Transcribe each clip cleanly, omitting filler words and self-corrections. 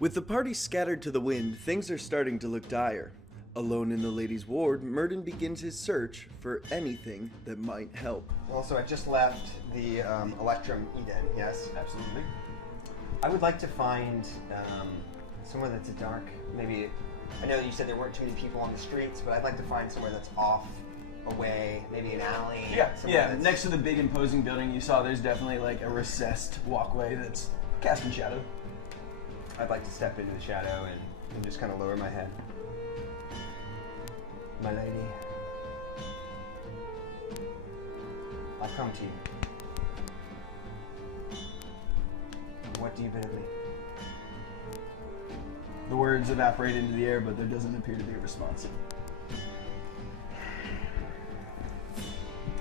With the party scattered to the wind, things are starting to look dire. Alone in the ladies' ward, Myrdon begins his search for anything that might help. Also, I just left the Electrum Eden, yes? Absolutely. I would like to find somewhere that's a dark, maybe, I know that you said there weren't too many people on the streets, but I'd like to find somewhere that's off, away, maybe an alley. Yeah. Next to the big imposing building you saw, there's definitely like a recessed walkway that's casting shadow. I'd like to step into the shadow and just kind of lower my head. My lady, I come to you. What do you bid of me? The words evaporate into the air, but there doesn't appear to be a response.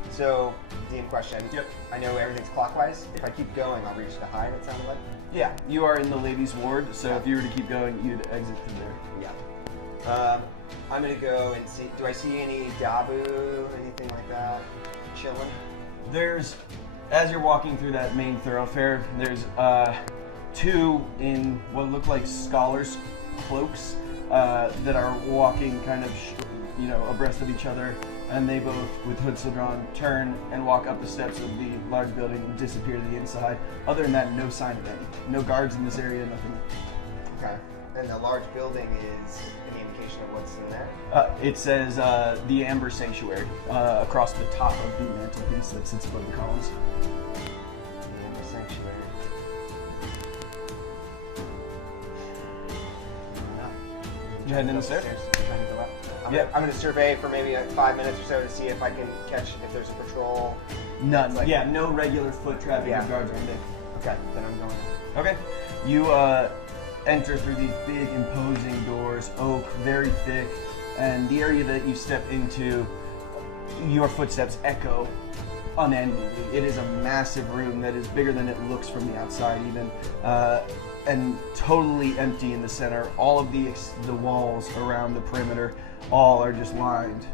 So, the in question. Yep. I know everything's clockwise. If I keep going, I'll reach the hide, it sounded like. Yeah, you are in the ladies' ward, so if you were to keep going, you'd exit through there. Yeah. I'm gonna go and see. Do I see any Dabu, anything like that, chilling? There's, as you're walking through that main thoroughfare, there's two in what look like scholars' cloaks that are walking kind of, abreast of each other, and they both, with hoods still drawn, turn and walk up the steps of the large building and disappear to the inside. Other than that, no sign of any. No guards in this area, nothing. Okay. And the large building is any indication of what's in there? It says the Amber Sanctuary across the top of the mantelpiece that sits above the columns. The Amber Sanctuary. You heading in the stairs? Trying to go up. I'm going to survey for maybe 5 minutes or so to see if I can catch if there's a patrol. None. No regular foot traffic or guards or anything. Okay, then I'm going. Okay. You enter through these big, imposing doors, oak, very thick, and the area that you step into, your footsteps echo unendingly. It is a massive room that is bigger than it looks from the outside even, and totally empty in the center. All of the walls around the perimeter all are just lined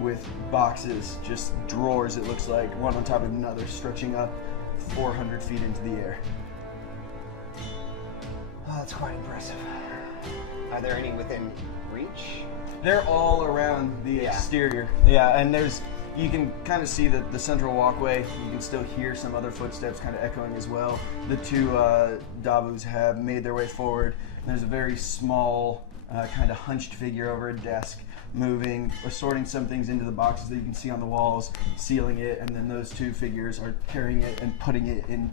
with boxes, just drawers it looks like, one on top of another, stretching up 400 feet into the air. Oh, that's quite impressive. Are there any within reach? They're all around the exterior. Yeah, and you can kind of see the central walkway. You can still hear some other footsteps kind of echoing as well. The two Dabus have made their way forward. There's a very small, kind of hunched figure over a desk, moving, assorting some things into the boxes that you can see on the walls, sealing it, and then those two figures are carrying it and putting it in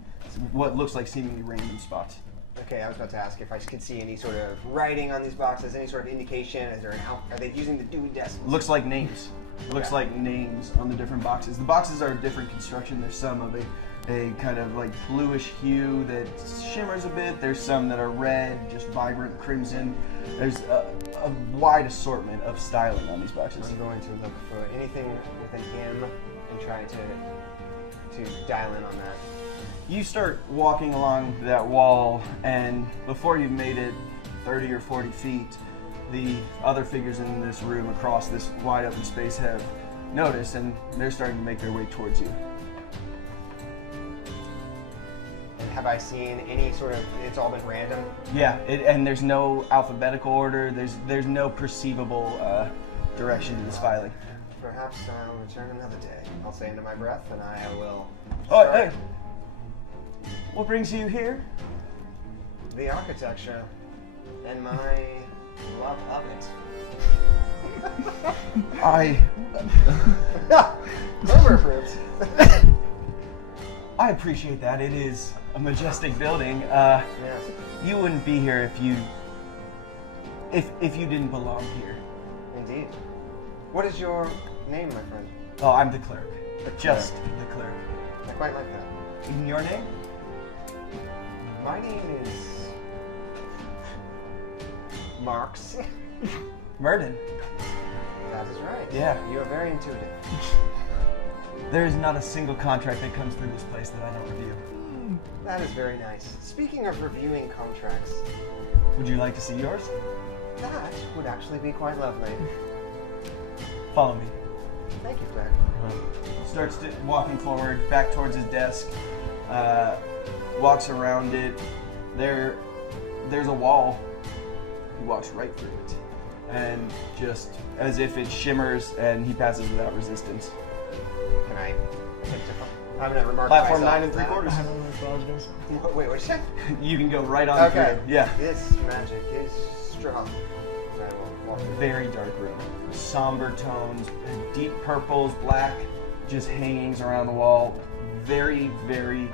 what looks like seemingly random spots. Okay, I was about to ask if I could see any sort of writing on these boxes, any sort of indication. Is there are they using the Dewey Decimal? Looks like names. Looks like names on the different boxes. The boxes are different construction. There's some of a kind of like bluish hue that shimmers a bit. There's some that are red, just vibrant crimson. There's a wide assortment of styling on these boxes. I'm going to look for anything with an M and try to dial in on that. You start walking along that wall, and before you've made it 30 or 40 feet, the other figures in this room across this wide open space have noticed, and they're starting to make their way towards you. And have I seen any sort of, it's all been random? Yeah, and there's no alphabetical order, there's no perceivable direction to this filing. Perhaps I'll return another day. I'll say into my breath, and I will... Oh, hey! What brings you here? The architecture and my love of it. Clover approved. I appreciate that. It is a majestic building. Yes. You wouldn't be here if you didn't belong here. Indeed. What is your name, my friend? Oh, I'm the clerk. Just the clerk. I quite like that. And your name? My name is Marks. Myrdon. That is right. Yeah. You are very intuitive. There is not a single contract that comes through this place that I don't review. That is very nice. Speaking of reviewing contracts, would you like to see yours? That would actually be quite lovely. Follow me. Thank you, Claire. Starts walking forward, back towards his desk, walks around it. There's a wall He walks right through it. And just as if it shimmers and he passes without resistance. Can I? I'm gonna remark Platform myself. 9 3/4. I don't know what I was gonna say. Wait, what'd you say? You can go right on Okay. through. Yeah. This magic is strong. I will walk through. Very dark room. Somber tones, deep purples, black, just hangings around the wall. Very, very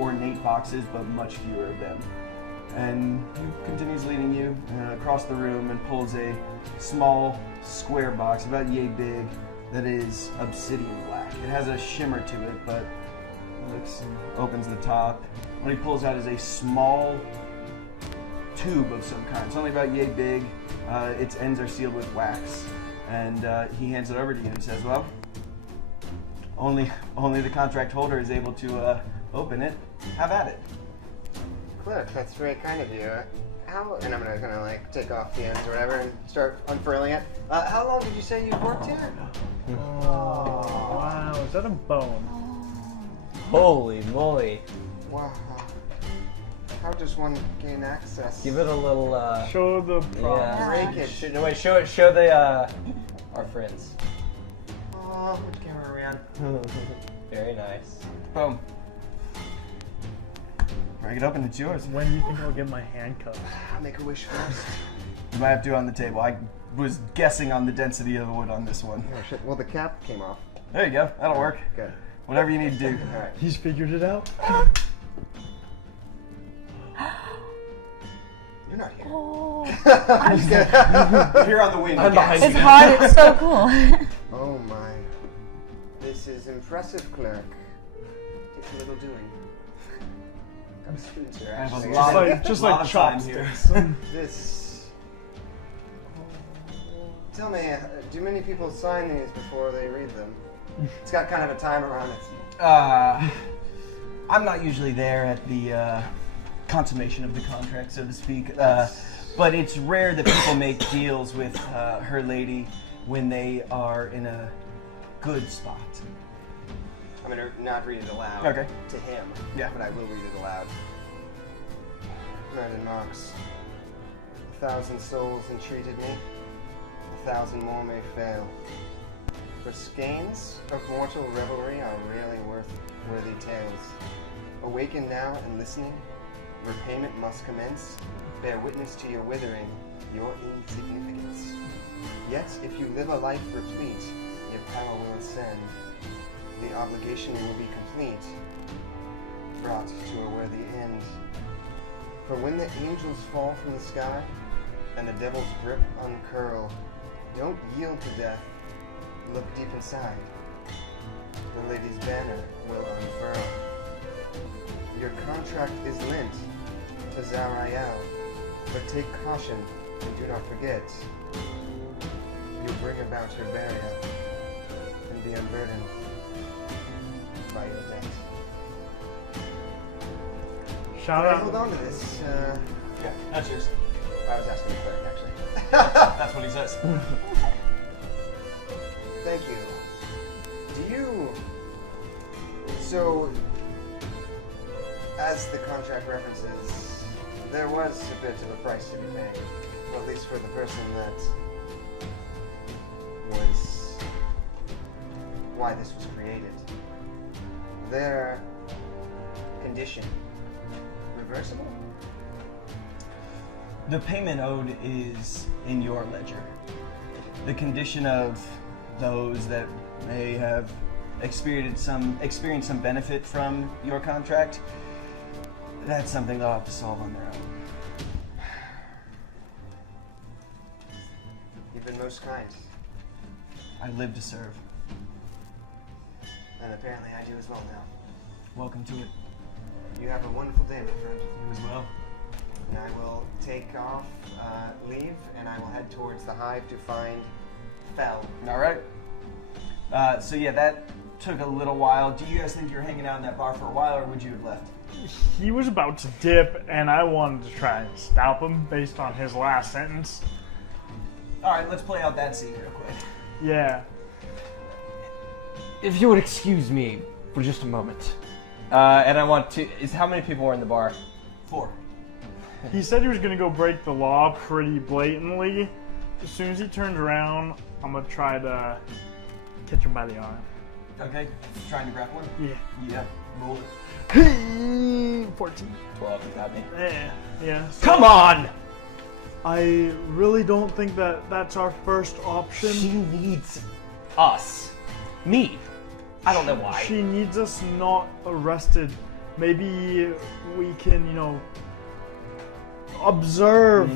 ornate boxes, but much fewer of them. And he continues leading you across the room and pulls a small square box, about yay big, that is obsidian black. It has a shimmer to it, but looks and opens the top. What he pulls out is a small tube of some kind. It's only about yay big. Its ends are sealed with wax. And he hands it over to you and says, well, only the contract holder is able to open it. Have at it. Look, that's very kind of you. And I'm gonna like take off the ends or whatever and start unfurling it. How long did you say you've worked here? Oh, wow, is that a bone? Holy moly. Wow. How does one gain access? Give it a little, Show the prop. yeah. Break it. No, wait, show the, our friends. Oh, which camera are we on? Very nice. Boom. Break it open, it's yours. When do you think I'll get my handcuffs? I'll make a wish first. You might have to on the table. I was guessing on the density of the wood on this one. Oh shit, well the cap came off. There you go. That'll work. Good. Whatever you need to do. Alright. He's figured it out. You're not here. Oh, Here on the wind. I'm behind it's hard. It's so cool. Oh my. This is impressive, clerk. It's a little doing. Got a student here, I have a actually. lot Just lot like of time here. chopsticks. This. Tell me, do many people sign these before they read them? It's got kind of a timer on it. I'm not usually there at the consummation of the contract, so to speak. But it's rare that people make deals with her lady when they are in a good spot. I'm gonna not read it aloud Okay. to him, Yeah. but I will read it aloud. Myrdon marks. 1,000 souls entreated me, 1,000 more may fail. For skeins of mortal revelry are really worthy tales. Awaken now and listening, repayment must commence. Bear witness to your withering, your insignificance. Yet if you live a life replete, your power will ascend. The obligation will be complete, brought to a worthy end. For when the angels fall from the sky, and the devil's grip uncurl, don't yield to death, look deep inside. The lady's banner will unfurl. Your contract is lent to Zarael, but take caution and do not forget. You bring about her burial and be unburdened by your debt. Shout I out. hold on to this. Yeah, that's yours. I was asking the clerk, actually. That's what he says. Thank you. Do you... So, as the contract references, there was a bit of a price to be paid. Well, at least for the person that was... why this was created. Their condition. Reversible? The payment owed is in your ledger. The condition of those that may have experienced some benefit from your contract, that's something they'll have to solve on their own. You've been most kind. I live to serve. And apparently I do as well now. Welcome to it. You have a wonderful day, my friend. You as well. And I will take off, leave, and I will head towards the hive to find Fell. All right. So yeah, that took a little while. Do you guys think you're hanging out in that bar for a while, or would you have left? He was about to dip, and I wanted to try and stop him based on his last sentence. All right, let's play out that scene real quick. Yeah. If you would excuse me for just a moment. And I want to... how many people are in the bar? 4. He said he was gonna go break the law pretty blatantly. As soon as he turns around, I'm gonna try to catch him by the arm. Okay, trying to grapple him? Yeah. Yeah, roll it. 14. 12, you got me. Yeah. So Come on! I really don't think that that's our first option. She needs us. Me. I don't know why. She needs us not arrested. Maybe we can, observe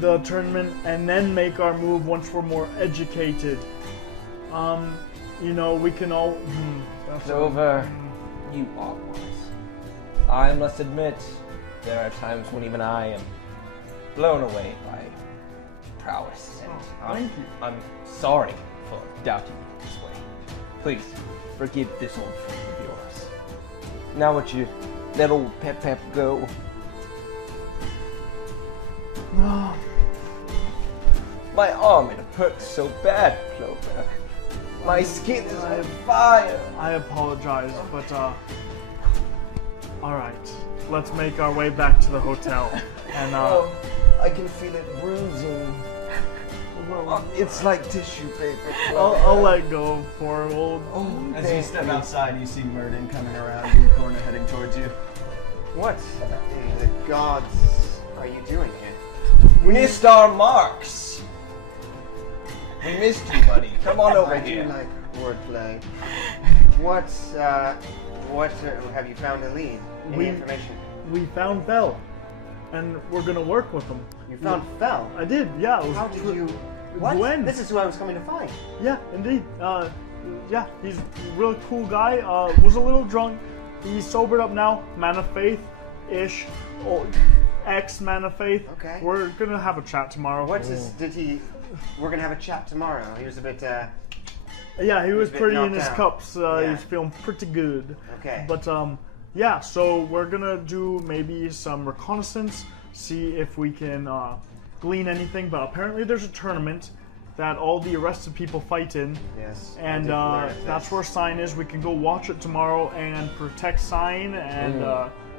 the tournament and then make our move once we're more educated. We can all. Clover, you are wise. I must admit, there are times when even I am blown away by prowess. And Thank you. I'm sorry for doubting you this way. Please, forgive this old friend of yours. Now would you let old Pep go? No. My arm, it hurts so bad, Clover. My skin is on fire. I apologize, but alright. Let's make our way back to the hotel. And I can feel it bruising. It's like tissue paper. I'll let go for old. As you step outside, you see Myrdon coming around the corner heading towards you. What in the gods are you doing here? We missed our marks. We missed you, buddy. Come on over I do here. like wordplay. What have you found a lead? Any information? We found Bell, and we're gonna work with him. You found Fel? I did, yeah. It was How did you... What? Gwen. This is who I was coming to find. Yeah, indeed. Yeah, he's a really cool guy. Was a little drunk. He's sobered up now. Man of faith-ish. Or ex-man of faith. Okay. We're gonna have a chat tomorrow. We're gonna have a chat tomorrow. He was a bit, Yeah, he was a bit pretty in knocked his out. cups. Yeah. He's feeling pretty good. Okay. But, yeah, so we're gonna do maybe some reconnaissance, see if we can glean anything. But apparently there's a tournament that all the arrested people fight in. Yes. And that's where Cyne is. We can go watch it tomorrow and protect Cyne. And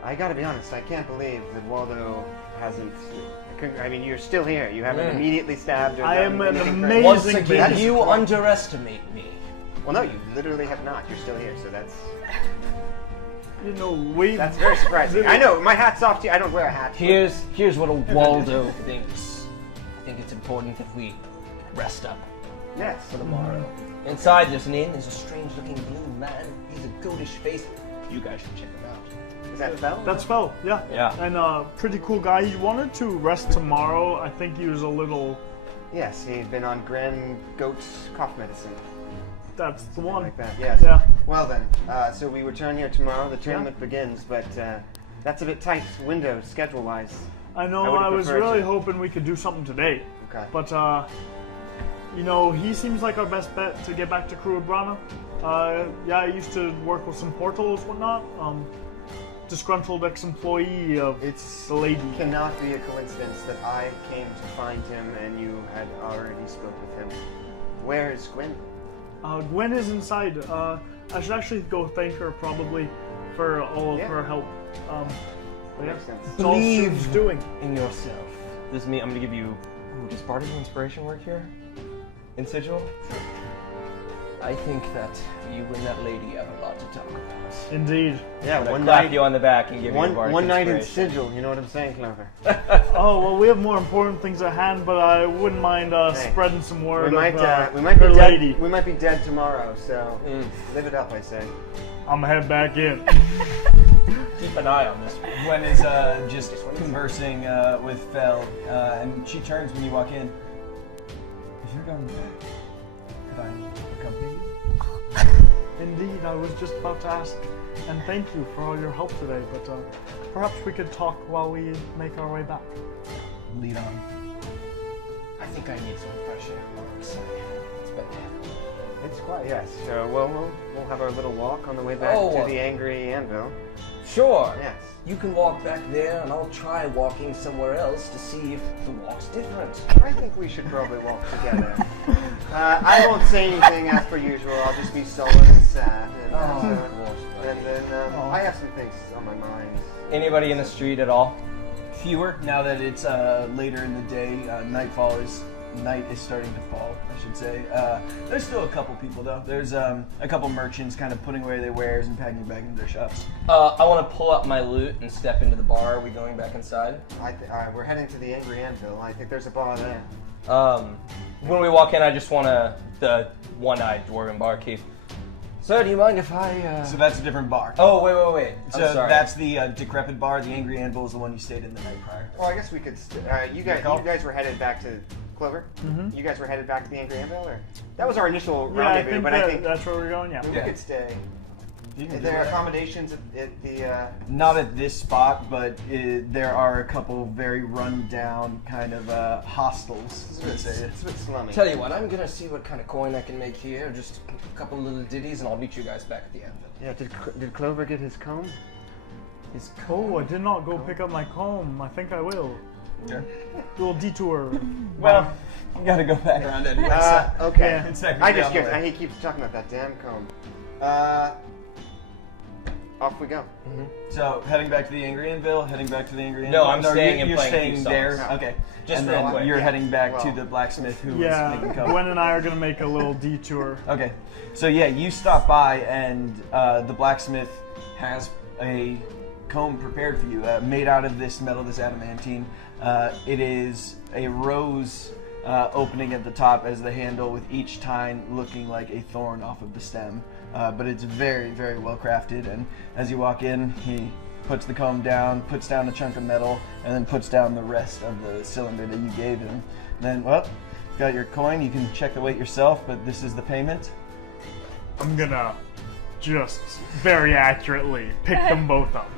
I gotta be honest, I can't believe that Waldo hasn't... I mean, you're still here. You haven't immediately stabbed or I done am an anything amazing Once That again, is you correct. underestimate me. Well, no, you literally have not. You're still here, so that's that's very surprising. I know, my hat's off to you. I don't wear a hat. Here's what old Waldo thinks. I think it's important if we rest up Yes. for tomorrow. Inside this inn is a strange-looking blue man. He's a goatish face. You guys should check him out. Is that Fel? That's Fel, yeah. Yeah. And pretty cool guy. He wanted to rest tomorrow. I think he was a little. Yes, he'd been on Grand Goat's cough medicine. That's the one. Like that, yes. Yeah. Well then, so we return here tomorrow. The tournament begins, but that's a bit tight window schedule-wise. I know. would've I was preferred really to- hoping we could do something today. Okay. But he seems like our best bet to get back to Cruib Brana. Yeah, I used to work with some portals, whatnot. Disgruntled ex-employee of the lady. Cannot be a coincidence that I came to find him and you had already spoke with him. Where is Gwen? Gwen is inside. I should actually go thank her probably for all of her help. But yeah, Makes sense. it's all Sue's doing. in yourself. This is me. I'm gonna give you. Ooh, does Bardic Inspiration work here? In Sigil? I think that you and that lady have a lot to talk about. Indeed. Yeah, I'm gonna one clap night. you on the back and give you a Bardic One night in Inspiration. Sigil, you know what I'm saying, Clover? Oh well, we have more important things at hand, but I wouldn't mind Hey, spreading some word. We might of, be her dead. lady. We might be dead tomorrow, so live it up, I say. I'm gonna head back in. Keep an eye on this one. Gwen is just conversing with Fel, and she turns when you walk in. If you're going back, could I accompany you? Indeed, I was just about to ask, and thank you for all your help today. But perhaps we could talk while we make our way back. Lead on. I think I need some fresh air, Marks. It's better. It's quite, yes. So, we'll have our little walk on the way back to the Angry Anvil. Sure. Yes. You can walk back there, and I'll try walking somewhere else to see if the walk's different. I think we should probably walk together. I won't say anything as per usual. I'll just be sullen and sad. And then I have some things on my mind. Anybody in the street at all? fewer now that it's later in the day. Night is starting to fall, I should say. There's still a couple people though. There's a couple merchants kind of putting away their wares and packing it back into their shops. I want to pull up my loot and step into the bar. Are we going back inside? We're heading to the Angry Anvil. I think there's a bar there. When we walk in, I just want the one-eyed dwarven barkeep. Sir, do you mind if I, So that's a different bar. Oh, wait. So I'm sorry. that's the decrepit bar. The Angry Anvil is the one you stayed in the night prior. Well, I guess we could. You guys were headed back to Clover. Mm-hmm. You guys were headed back to the Angry Anvil, or that was our initial rendezvous. I think that's where we're going. Yeah. We could stay. Are there accommodations at the? Not at this spot, but there are a couple very run-down kind of hostels. It's a bit slummy. Tell you what, I'm gonna see what kind of coin I can make here. Just a couple little ditties, and I'll meet you guys back at the anvil. Yeah. Did Clover get his comb? His comb? Oh, I did not go pick up my comb. I think I will. Sure. Do a detour. Well, you gotta go back around anyway. Okay. Yeah. He keeps talking about that damn comb. Off we go. Mm-hmm. So, heading back to the Angry Anvil, No, I'm staying and you're playing staying a few there. songs. Okay. Just and real then quick. you're heading back to the blacksmith who was making comb. Gwen and I are gonna make a little detour. Okay. So yeah, you stop by and the blacksmith has a comb prepared for you, made out of this metal, this adamantine. It is a rose opening at the top as the handle, with each tine looking like a thorn off of the stem. But it's very, very well crafted, and as you walk in, he puts the comb down, puts down a chunk of metal, and then puts down the rest of the cylinder that you gave him. Then, well, you've got your coin, you can check the weight yourself, but this is the payment. I'm gonna just very accurately pick them both up.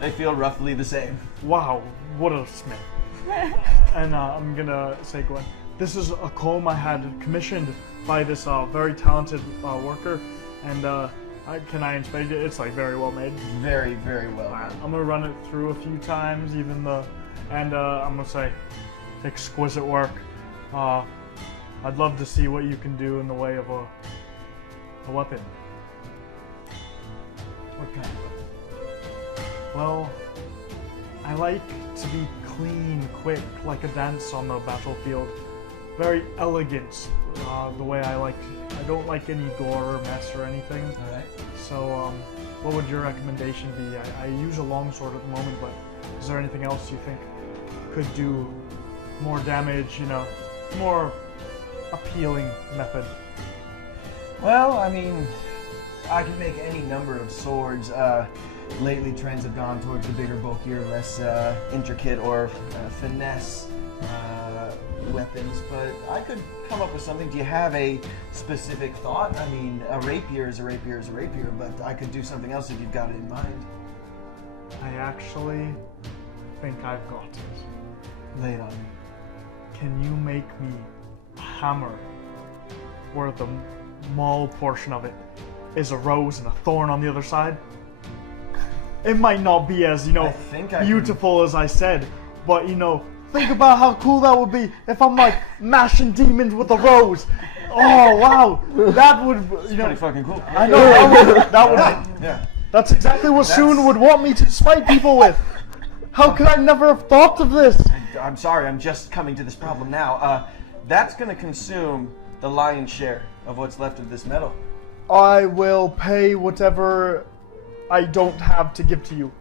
They feel roughly the same. Wow, what a smith. And I'm gonna say, Gwen, this is a comb I had commissioned by this very talented worker, and can I inspect it? It's like very well made. Very, very well. I'm gonna run it through a few times, and I'm gonna say, exquisite work. I'd love to see what you can do in the way of a weapon. What kind of weapon? Well, I like to be clean, quick, like a dance on the battlefield. Very elegant, the way I like. I don't like any gore or mess or anything. All right. So, what would your recommendation be? I use a longsword at the moment, but is there anything else you think could do more damage, more appealing method? Well, I mean, I can make any number of swords. Lately, trends have gone towards the bigger, bulkier, less intricate or finesse weapons, but I could come up with something. Do you have a specific thought? I mean, a rapier is a rapier is a rapier, but I could do something else if you've got it in mind. I actually think I've got it. Lay it on me. Can you make me a hammer where the maul portion of it is a rose and a thorn on the other side? It might not be as, beautiful as I said, but, think about how cool that would be if I'm, mashing demons with a rose. Oh, wow. That would, Pretty fucking cool. I know, that would Yeah. That's exactly what Soon would want me to smite people with. How could I never have thought of this? I'm sorry, I'm just coming to this problem now. That's going to consume the lion's share of what's left of this metal. I will pay whatever I don't have to give to you.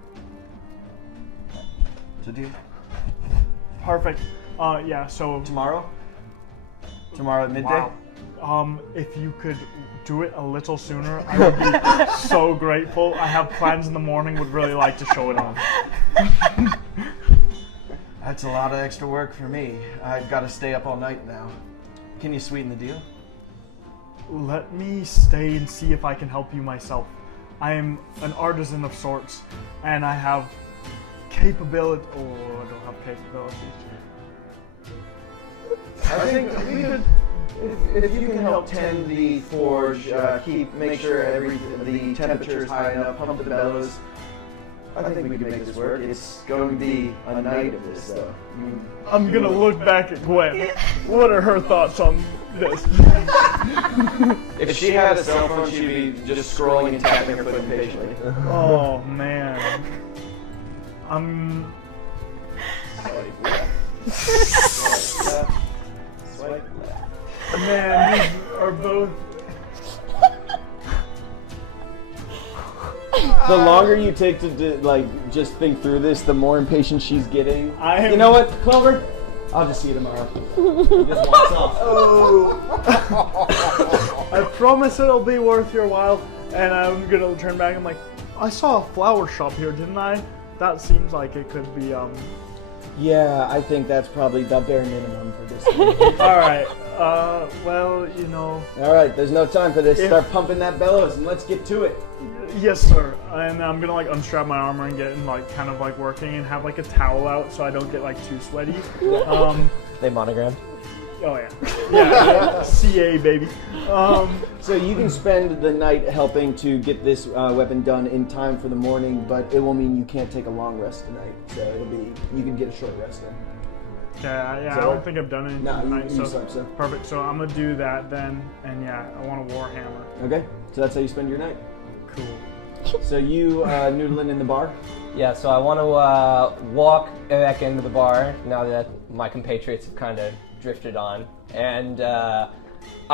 So deal. Perfect. Yeah, so... Tomorrow? Tomorrow at midday? Wow. If you could do it a little sooner, I would be so grateful. I have plans in the morning, would really like to show it off. That's a lot of extra work for me. I've got to stay up all night now. Can you sweeten the deal? Let me stay and see if I can help you myself. I am an artisan of sorts, and I have capability. Oh, I don't have capabilities. I think we could, if you can help tend the forge, make sure the temperature is high enough, pump the bellows. I think we can make this work. It's going to be a night of this, though. I'm gonna look back at Gwen. What are her thoughts on this? If she had a cell phone, she'd be just scrolling and tapping her foot impatiently. Oh man. Swipe left. Swipe left. Man, these are both. The longer you take to just think through this, the more impatient she's getting. You know what, Clover? I'll just see you tomorrow. Just walks off. I promise it'll be worth your while. And I'm gonna turn back. I'm like, I saw a flower shop here, didn't I? That seems like it could be. Yeah, I think that's probably the bare minimum for this. All right. Well, you know. All right, there's no time for this. If- Start pumping that bellows and let's get to it. Yes, sir. And I'm gonna unstrap my armor and get in kind of working and have a towel out so I don't get too sweaty. They monogrammed. Oh yeah, CA baby. So you can spend the night helping to get this weapon done in time for the morning, but it will mean you can't take a long rest tonight. So you can get a short rest then. Yeah. So- I don't think I've done anything No, tonight. you slept, so. Perfect. So I'm gonna do that then, and yeah, I want a warhammer. Okay, so that's how you spend your night. Cool. So you noodling in the bar? Yeah, so I want to walk back into the bar now that my compatriots have kind of drifted on. And I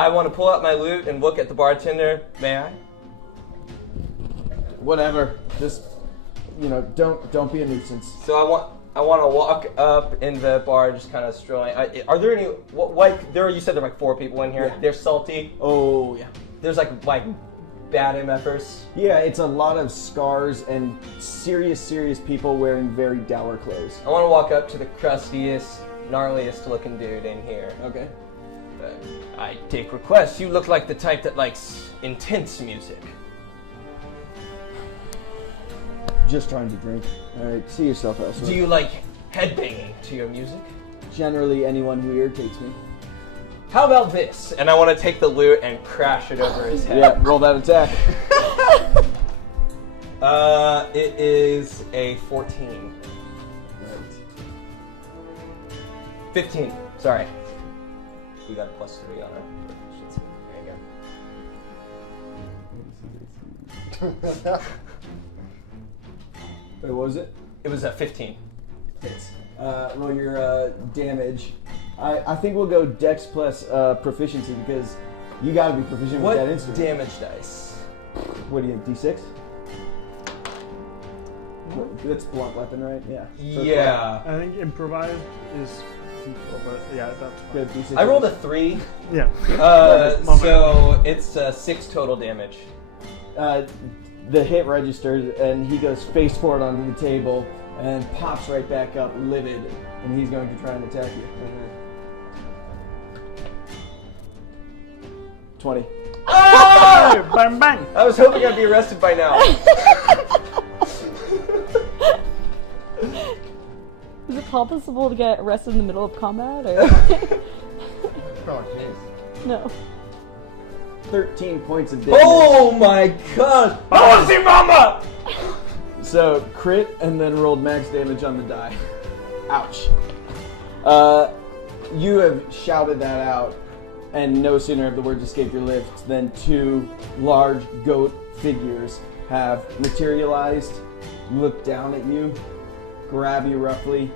want to pull out my loot and look at the bartender. May I? Whatever. Just don't be a nuisance. So I want to walk up in the bar, just kind of strolling. Are there any there? You said there are 4 people in here. Yeah. They're salty. Oh yeah. There's like bad MFers. Yeah, it's a lot of scars and serious people wearing very dour clothes. I want to walk up to the crustiest, gnarliest looking dude in here. Okay. I take requests. You look like the type that likes intense music. Just trying to drink. All right, see yourself elsewhere. Do you like headbanging to your music? Generally, anyone who irritates me. How about this? And I want to take the loot and crash it over his head. Yeah, roll that attack. It is a 14. 15. Sorry. You got a +3 on our proficiency. There you go. Wait, what was it? It was a 15. Hits. Roll your damage. I think we'll go Dex plus proficiency because you gotta be proficient What with that instrument. damage dice? What do you have, D6? That's blunt weapon, right? Yeah. So it's Yeah. I think improvised is D4, but yeah, that's fine. Good, D6. I rolled a 3. Yeah. So it's 6 total damage. The hit registers, and he goes face forward onto the table and pops right back up, livid, and he's going to try and attack you. 20. Hey, bang bang. I was hoping I'd be arrested by now. Is it possible to get arrested in the middle of combat? Or? Oh, jeez. No. 13 points of damage. Oh my god! I want to see Mama! So, crit, and then rolled max damage on the die. Ouch. You have shouted that out, and no sooner have the words escaped your lips than 2 large goat figures have materialized, look down at you, grab you roughly,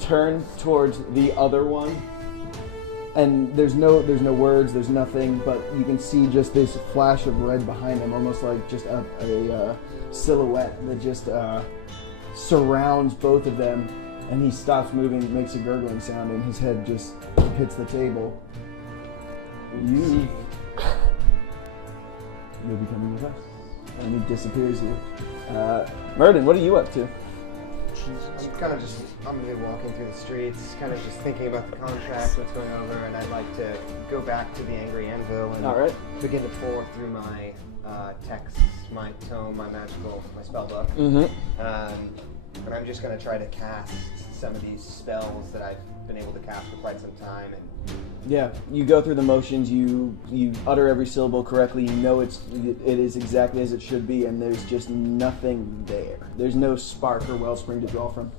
turn towards the other one, and there's no words, there's nothing, but you can see just this flash of red behind them, almost like just a silhouette that just surrounds both of them, and he stops moving, makes a gurgling sound, and his head just hits the table. You'll be coming with us. And he disappears here. Myrdon, what are you up to? I'm gonna be walking through the streets, kind of just thinking about the contract, what's going over, and I'd like to go back to the Angry Anvil and All right. begin to pour through my texts, my tome, my magical, my spell book. Mm-hmm. And I'm just gonna try to cast some of these spells that I've been able to cast for quite some time. And Yeah, you go through the motions, you utter every syllable correctly, you know it is exactly as it should be, and there's just nothing there. There's no spark or wellspring to draw from.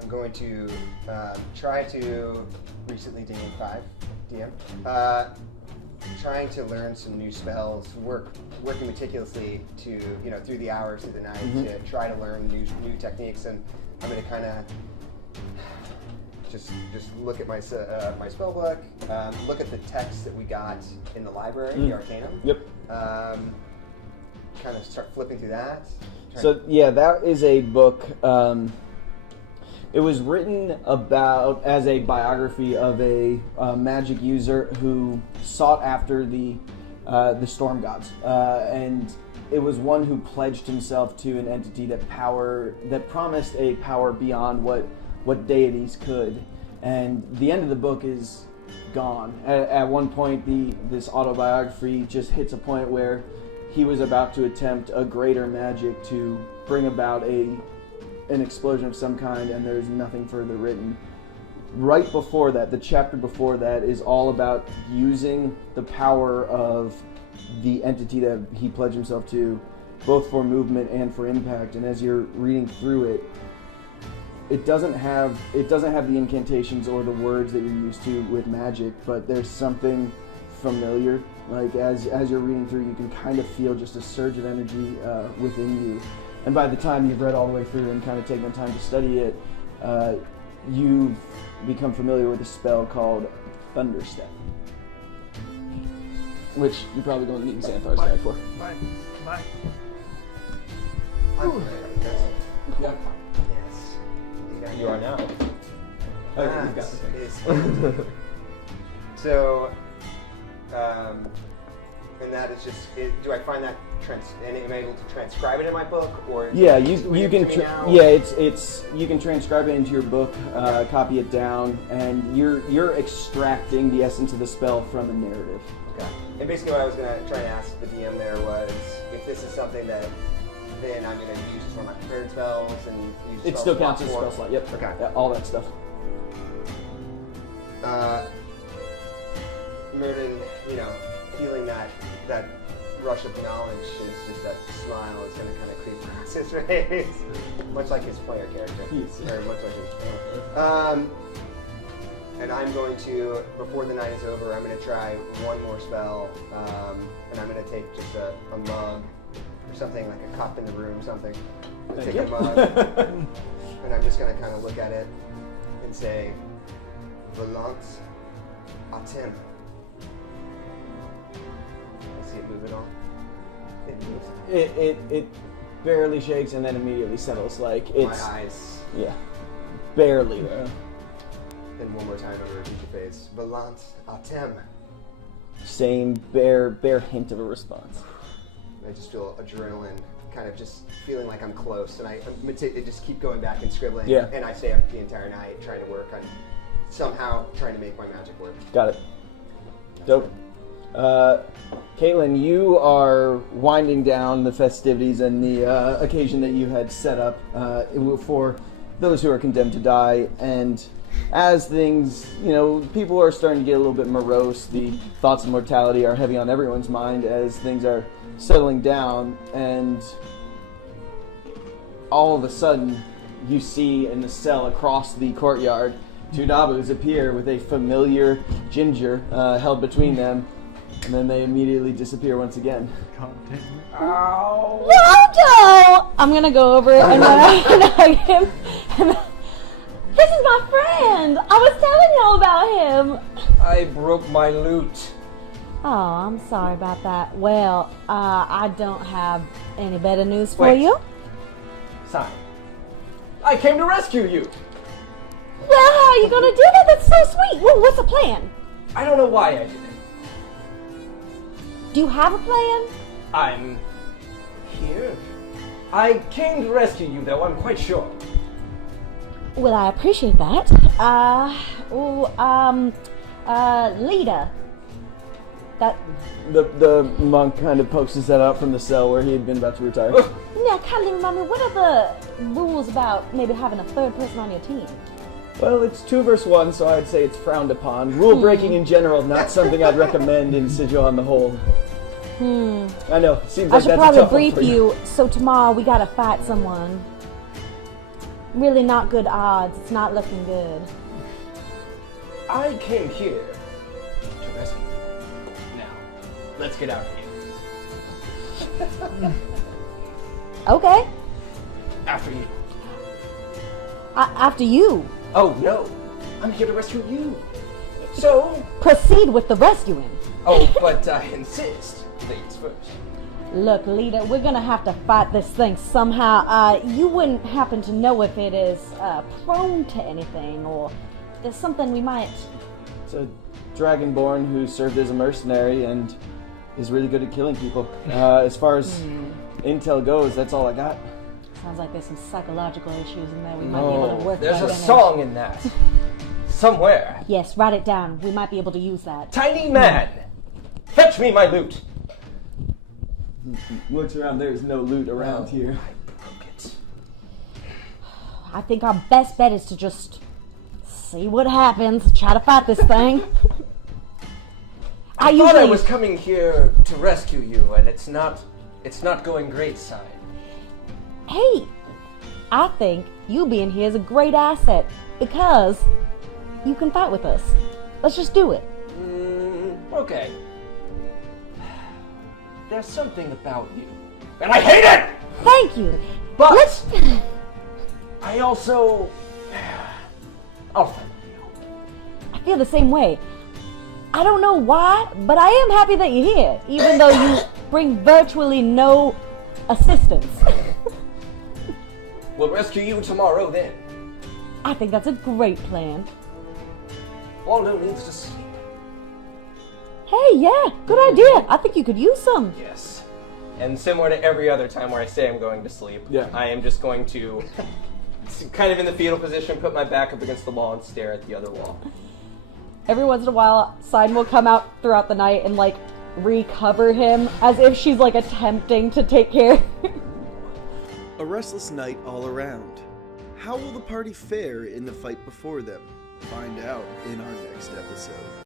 I'm going to try to recently DM, trying to learn some new spells, working meticulously to, through the hours of the night to try to learn new techniques, and I'm going to kind of just look at my my spell book, look at the text that we got in the library, the Arcanum. Yep. Kind of start flipping through that. So yeah, that is a book. It was written about as a biography of a magic user who sought after the storm gods, and it was one who pledged himself to an entity that promised a power beyond what deities could. And the end of the book is gone. At one point, this autobiography just hits a point where he was about to attempt a greater magic to bring about an explosion of some kind, and there's nothing further written. Right before that, the chapter before that is all about using the power of the entity that he pledged himself to, both for movement and for impact. And as you're reading through it, it doesn't have the incantations or the words that you're used to with magic, but there's something familiar. Like as you're reading through, you can kind of feel just a surge of energy within you. And by the time you've read all the way through and kind of taken the time to study it, you've become familiar with a spell called Thunderstep, which you're probably going to need Xanthar's guide for. Bye. Yeah. Yes. You are now. Okay, you've got That is so, and that is just. Do I find that and am I able to transcribe it in my book, or Yeah, you can you can transcribe it into your book, copy it down, and you're extracting the essence of the spell from a narrative. Okay. And basically, what I was going to try and ask the DM there was if this is something that then I'm going to use for my prepared spells and use. It still counts as a spell slot. Yep. Okay. Yeah, all that stuff. Myrdon, feeling that rush of knowledge is just that smile is going to kind of creep across his face, much like his player character. Yes. Or much like his. And I'm going to, before the night is over, I'm going to try one more spell, and I'm going to take just a mug or something, like a cup in the room, something. I'm going to take a mug, and I'm just going to kind of look at it and say, Volants Atem. See it move at all? It moves. It barely shakes and then immediately settles. Like it's my eyes. Yeah, barely. And one more time, I'm gonna repeat the face. Volant Atem. Same bare hint of a response. I just feel adrenaline, kind of just feeling like I'm close, and I just keep going back and scribbling. Yeah. And I stay up the entire night trying to work on somehow trying to make my magic work. Got it. Dope. Caitlin, you are winding down the festivities and the occasion that you had set up for those who are condemned to die. And as things, people are starting to get a little bit morose. The thoughts of mortality are heavy on everyone's mind as things are settling down. And all of a sudden, you see in the cell across the courtyard, two Nabus appear with a familiar ginger held between them. And then they immediately disappear once again. Waldo! I'm gonna go over and hug him. This is my friend! I was telling y'all about him! I broke my lute. Oh, I'm sorry about that. Well, I don't have any better news for Wait. you. Cyne, I came to rescue you. Well, how are you gonna do that? That's so sweet! Well, what's the plan? I don't know why I did it. Do you have a plan? I'm here. I came to rescue you, though, I'm quite sure. Well, I appreciate that. Lita. That. The monk kind of pokes his head out from the cell where he had been about to retire. Now, kindly remind me, what are the rules about maybe having a third person on your team? Well, it's 2 versus 1, so I'd say it's frowned upon. Rule breaking in general, not something I'd recommend in Sigil on the whole. I know, seems I like should that's probably a tough one brief for you. So tomorrow we gotta fight someone. Really not good odds. It's not looking good. I came here to rescue you. Now, let's get out of here. Okay. After you. After you. Oh, no. I'm here to rescue you. So... Proceed with the rescuing. Oh, but I insist. Ladies first. Look, leader, we're gonna have to fight this thing somehow. You wouldn't happen to know if it is prone to anything, or there's something we might... It's a dragonborn who served as a mercenary and is really good at killing people. As far as intel goes, that's all I got. Sounds like there's some psychological issues in there we might be able to work There's with. a song in that. Somewhere. Yes, write it down. We might be able to use that. Tiny man, fetch me my loot. Looks around, there's no loot around here. I broke it. I think our best bet is to just see what happens, try to fight this thing. I thought I was coming here to rescue you, and it's not going great, Cyne. Hey, I think you being here is a great asset because you can fight with us. Let's just do it. Okay. There's something about you, and I hate it! Thank you. But I also... I'll find you. I feel the same way. I don't know why, but I am happy that you're here, even though you bring virtually no assistance. We'll rescue you tomorrow then. I think that's a great plan. Waldo needs to sleep. Hey, yeah, good idea. I think you could use some. Yes. And similar to every other time where I say I'm going to sleep, I am just going to, kind of in the fetal position, put my back up against the wall and stare at the other wall. Every once in a while, Cyne will come out throughout the night and, like, recover him as if she's, like, attempting to take care. A restless night all around. How will the party fare in the fight before them? Find out in our next episode.